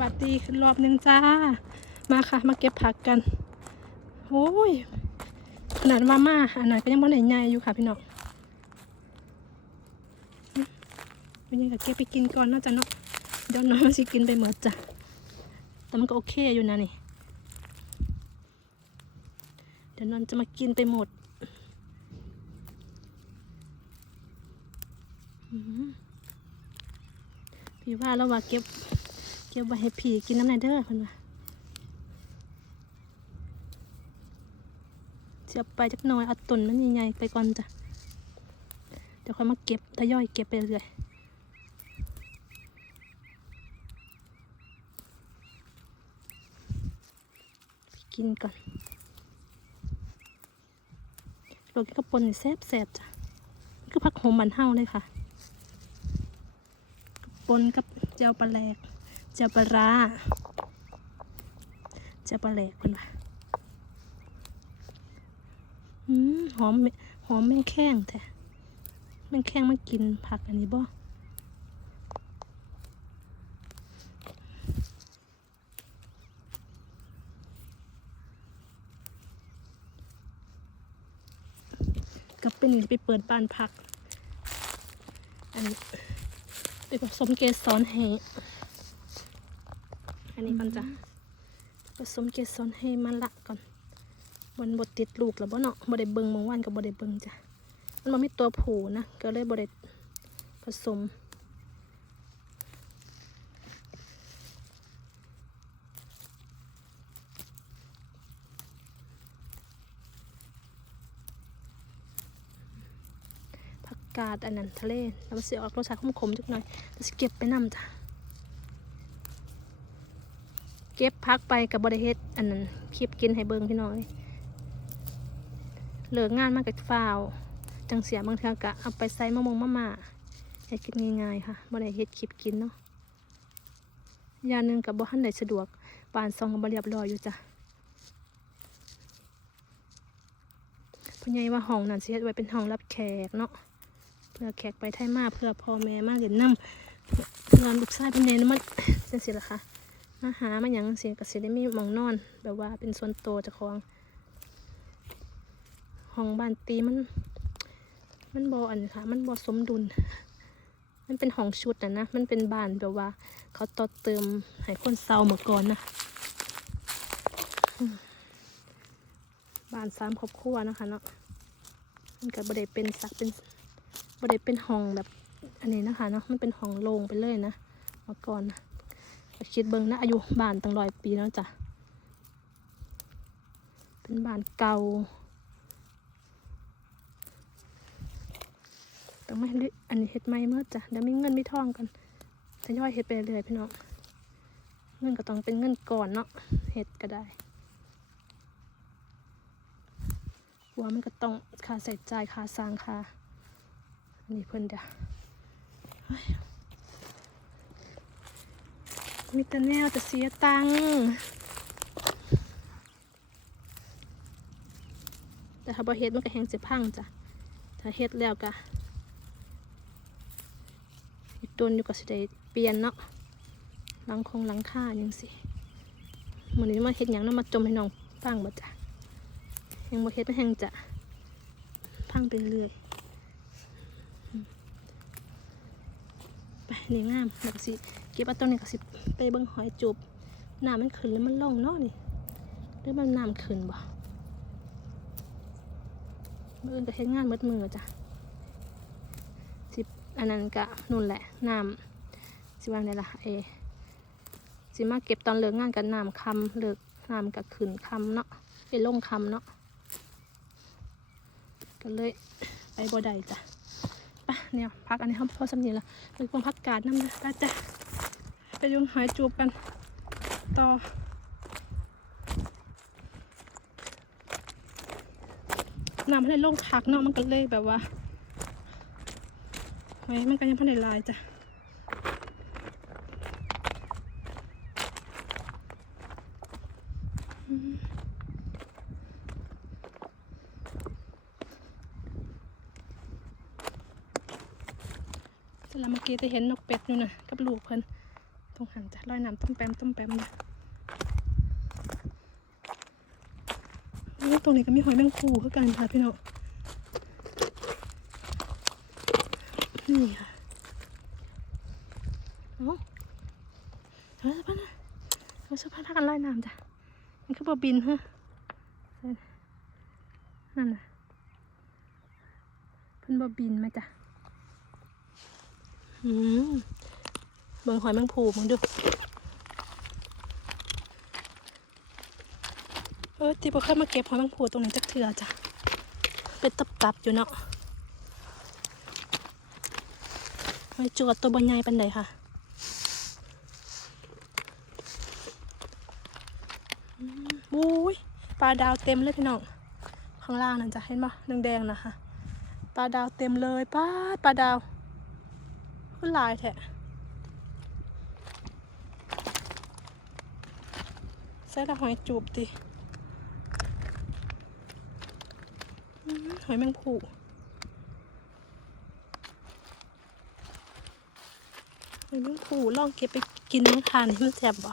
วัสดีขึ้นรอบหนึ่งจ้า มาค่ะ มาเก็บผักกันโอ้ยขนาดมาม่าอันไหนก็ยังบ่ไหนใหญ่อยู่ค่ะพี่น้องเป็นยังกับเก็บไปกินก่อนเนาจะเนาะเดี๋ยวน้องมันสิกินไปหมดจ้ะแต่มันก็โอเคอยู่นะนี่เดี๋ยวนอนจะมากินไปหมดพี่ว่าแล้วว่าเก็บ เก็บไว้ให้ผีกินน้ำในเด้อเพิ่นว่าเสียบไปจักหน่อยเอาต้นมันใหญ่ๆไปก่อนจ้ะเดี๋ยวค่อยมาเก็บทยอยเก็บไปเรื่อยกินก่อนโรยกระปนนี่แซ่บแซ่บจ้ะนี่คือผักโหมบันเฮาเลยค่ะ กระปนกับเจียวปลาแหลก จียวปลาจียวปลาแหลกคนว่าอืมหอมหอมแมงแข้งแท้แมงแข้งมากินผักอันนี้บ่กับเป็นไปเปิดบ้านพัก อันนี้ไปผสมเกสรให้ อันนี้ก่อนจ้ะผสมเกสรให้มันละก่อนมันบดติดลูกแล้วบ่เนาะบ่ได้เบิ่งเมื่อวานก็บ่ได้เบิ่งจ้ะมันบ่มีตัวผูนะก็เลยบ่ได้ผสมผักกาดอันนั้นทะเลแล้วมันสิออกรสชาติขมๆจักหน่อยแต่สิเก็บไปนำจ้ะ เก็บพักไปกับบริเฮ็ดอันนั้นคลิปกินให้เบิ่งพี่น้อยเหลืองานมากกับฟ้าวจังเสียบางเทื่อกะเอาไปใส่มะม่วงมะม่าให้กินง่ายๆค่ะบริเฮ็ดคลิปกินเนาะยาหนึ่งกับบ่ทันได้สะดวกปานซองกับบเรียบรอยอยู่จ้ะพ่อใหญ่ว่าห้องนั้นสิเฮ็ดไว้เป็นห้องรับแขกเนาะเพื่อแขกไปไทยมาเพื่อพ่อแม่มาเรียนนำเพื่อลูกชายเพิ่นแน่นมันจังซี่ล่ะค่ะ มาหามาหยังเสียก็สิได้มีหมองนอน แบบว่าเป็นส่วนโตวจ้าของห้องบ้านตีมัน มันบออันค่ะ มันบอสมดุล มันเป็นห้องชุดนะนะ มันเป็นบ้านแบบว่า เขาต่อเติมให้คนเซาเมื่อก่อนนะบ้านสามครอบครัวนะคะเนาะมันก็บ่ได้เป็นสักเป็นบ่ได้เป็นห้องแบบ อันนี้นะคะเนาะมันเป็นห้องโล่งไปเลยนะเมื่อก่อนนะ คิดเบิ่งนะอายุบ้านตั้งร้อยปีแล้วจ้ะ เป็นบ้านเก่าต้องไม่ลิอันนี้เฮ็ดไม่เมื่อจ้ะเดี๋ยวมีเงินมีทองกันทยอยเฮ็ดไปเรื่อยพี่น้องเงินก็ต้องเป็นเงินก่อนเนาะเฮ็ดก็ได้หัวมันก็ต้องค่าใส่ใจายค่าสร้างค่าอันนี้เพิ่นเดี๋ยว มีแต่แนวแต่เสียตังค์แต่ถ้าบ่เฮ็ดมันก็แหงสิพังจ้ะ ถ้าเฮ็ดแล้วก็อีกตัวอยู่ก็สิได้เปลี่ยนเนาะหลังคงหลังคาจังซี่มื้อนี้มาเฮ็ดหยังเนาะมาจมให้น้องฟังบ่จ้ะยังบ่เฮ็ดมันแหงจะพังไปเรื่อยอืม ไปนี่งามแล้วก็สิเก็บเอาตัวนี้ก็สิไปเบิ่งหอยจูบน้ำมันขึ้นแล้วมันลงเนาะนี่หรือมันน้ำขึ้นบ่มืออื่นก็เฮ็ดงานมืดมือจ้ะสิอันนั้นก็นู่นแหละน้ำสิว่าได้ละเอสิมาเก็บตอนเลิกงานกับน้ำคำเลิกน้ำกับขึ้นคำเนาะไปลงคำเนาะก็เลยไปบ่ได้จ้ะ เนี่ยพักอันนี้เขาพอสำเนียงแล้วไปควงพักกาดน้ำนะไปจ้ะไปยุงหอยจูบกันต่อน้ำมันในโลงคักเนาะมันก็เลยแบบว่าหอยมันก็ยังพันในลายจ้ะอืม แต่ละเมื่อกี้จะเห็นนกเป็ดอยู่นะกับลูกเพิ่นรงหันจะลอยน้ำต้มแปมต้มแปมนะนี่ตรงนี้ก็มีหอยแมงภูคือกันค่ะพี่น้องนี่ค่ะเอ้าเฮ้ยพันนะเฮ้ยสะพานพักกันลอยน้ำจ้ะมันคือบอบินฮะนั่นน่ะเพิ่นบอบินมาจ้ะ มเบิ่งหอยแมงภูมึงดู เออที่บ่เคยมาเก็บหอยแมงภูตรงนี้จักเถื่อจ้ะ เป็นตับๆอยู่เนาะหอยจวดตัวบนใหญ่ปันใดค่ะอืมอุ้ยปลาดาวเต็มเลยพี่น้อง ข้างล่างนั่นจะเห็นปะแดงๆนะคะ ปลาดาวเต็มเลยป้าปลาดาว ขึ้นลายแท้ใส่ละหอยจูบดิหอยแมงภูหอยแมงภูลองเก็บไปกินน้องทานนี่มันแซ่บบ่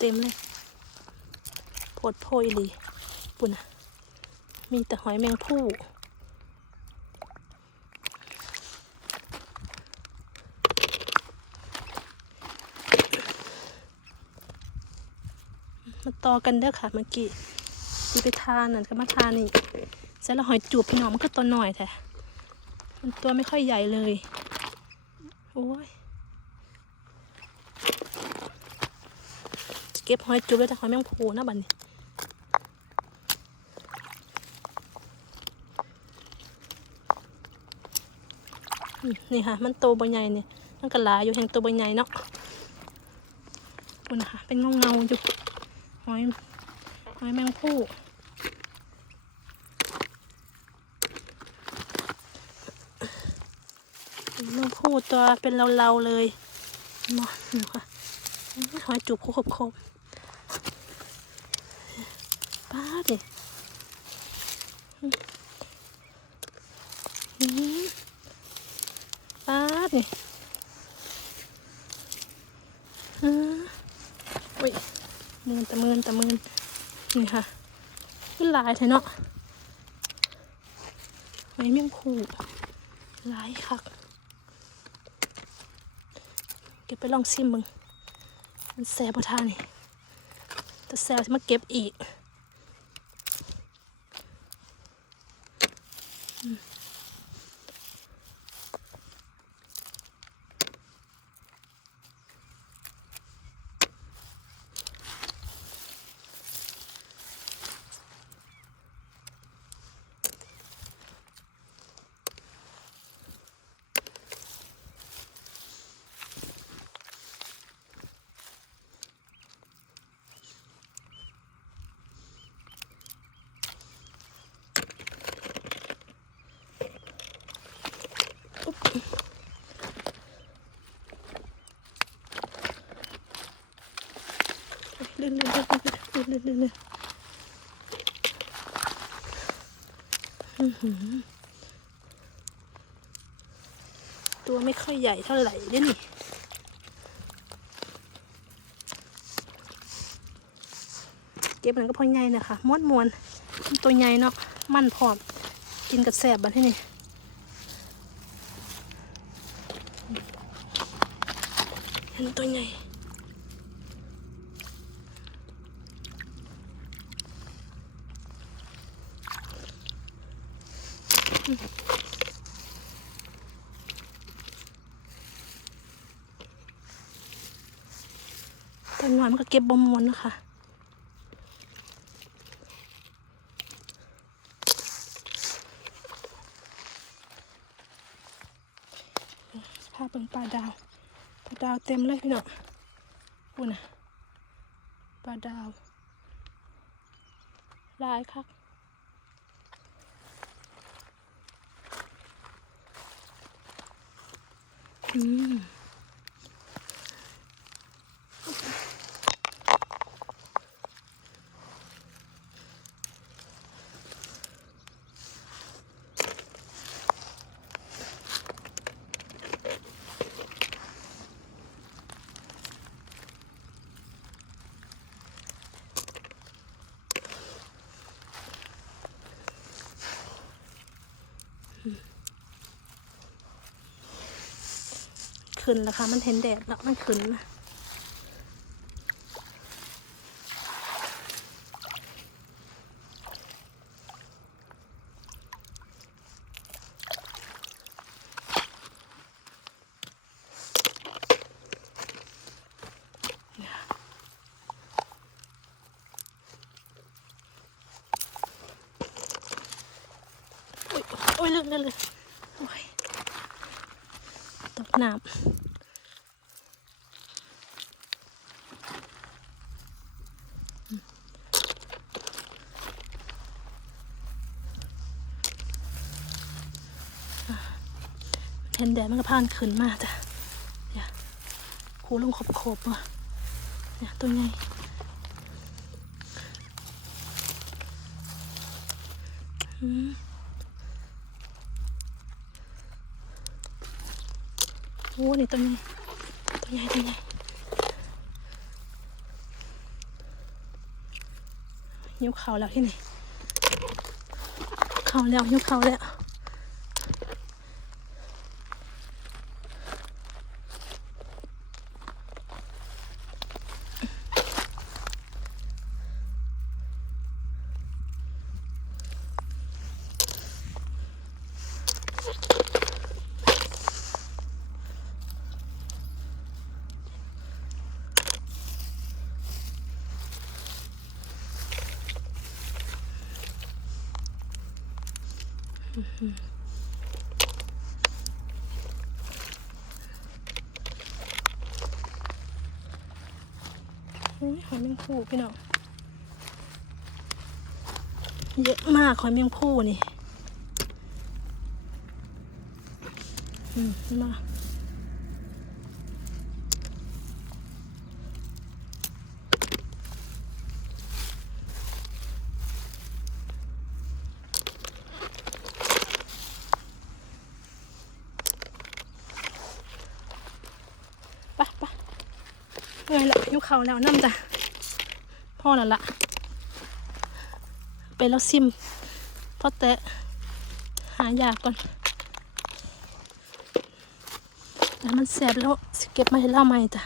เต็มเลย โพดโพยลีปุ่นมีแต่หอยแมงภูมาต่อกันเด้อค่ะเมื่อกี้ที่ไปทานนั่นก็มาทานนี่เสร็จแล้วหอยจูบพี่น้องมันก็ตัวหน่อยแท้มันตัวไม่ค่อยใหญ่เลย โอ้ยเก็บหอยจุ๊บแล้วแต่หอยแมงภูนะบัดนี้ นี่ค่ะ มันโตบใหญ่เนี่ยมันก็หลาอยู่แห่งโตบใหญ่เนาะคุณค่ะเป็นเงาเงาอยู่หอยหอยแมงภูแมงภูตัวเป็นเลาๆเลยมานี่ค่ะหอยจูบคบคบป้าดิอืมป้า ดิอืมอุ้ยมืนตะมืนตะมืนนี่ค่ะขึ้นลายเถอะเนาะหอยเมี่ยงผูลายคักเก็บไปลองซิมมึงมันแสบพอท่านี่แต่แสบจะมาเก็บอีกอืมเลื่อนเลื่อนเลื่อนเลื่อนเลื่อนเลื่อนเลื่อนอื้อหือ ตัวไม่ค่อยใหญ่เท่าไหร่เด้นี่เก็บมันก็พอใหญ่นะคะม้วนมวนๆตัวใหญ่เนาะมันพร้อม กินกับแสบบันที่นี่เห็นตัวใหญ่ ตอนนอนมันก็เก็บบมวนนะคะภาพเป็นปลาดาว ปลาดาวเต็มเลยพี่น้องพูดนะปลาดาวลายคักอืม ขึ้นแล้วค่ะ มันเห็นแดดแล้วมันขึ้นนะ ยโอ้ยเลือดเลือดเลยโอ้ยตกน้ำเห็นแดดมันก็พานขึ้นมากจ้ะเนี่ยคูลงขบขบๆว่ะเนี่ยตัวใหญ่อืม อ้นี่ตัวใหญ่ตัวใหญ่ตัวใหญ่ยิ้วเขาแล้วที่ไหนเขาแล้วยิ้วเขาแล้ว นี่หอยแมงภู่พี่น้องเยอะมากหอยแมงภู่นี่ อืมมา เงยละยุเขาแล้วน้ำจ้ะพ่อแล้วละไปแล้วซิมพ่อแตะหายาก่อนแล้วมันแสบแล้วเก็บมาให้เล่าใหม่จ้ะ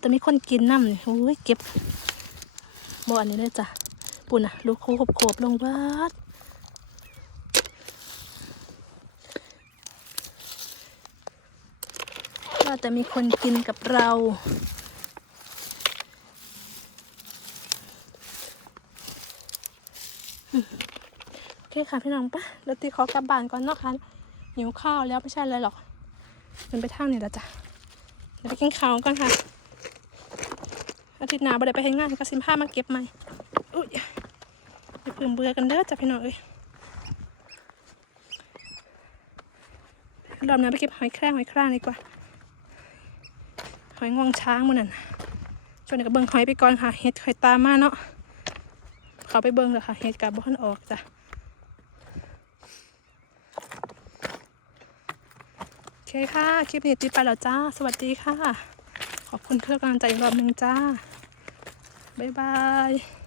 แต่มีคนกินน้ำนี่โอ้ยเก็บบ่อันนี้เลยจ้ะปุ่นอะลูกโคบโคบๆลงวัดาแต่มีคนกินกับเรา โอเคค่ะพี่น้องปะเดี๋ยวตีขอกลับบ้านก่อนเนาะค่ะหิวข้าวแล้วไม่ใช่เลยหรอกเดินไปทางนี้ล้วจ้ะเดี๋ยวไปกินข้าวก่อนค่ะ อาทิตย์หน้าบ่ได้ไปเห็นงานก็สิมผ้ามาเก็บใหม่ อุ้ยอย่าเพิ่งเบื่อกันเด้อจ้ะพี่น้องเอ้ยรอบหน้าไปเก็บหอยแครงหอยแครงดีกว่า อยงวงช้างมันนั่นช่วงนี้ก็เบิ่งหอยไปก่อนค่ะเห็ดหอยตามมาเนาะเขาไปเบิ่งเลยค่ะเห็ดกับบ้านออกจ้ะโอเคค่ะคลิปนี้ติดไปแล้วจ้า สวัสดีค่ะ ขอบคุณเพื่อกำลังใจอีกรอบหนึ่งจ้า บ๊ายบาย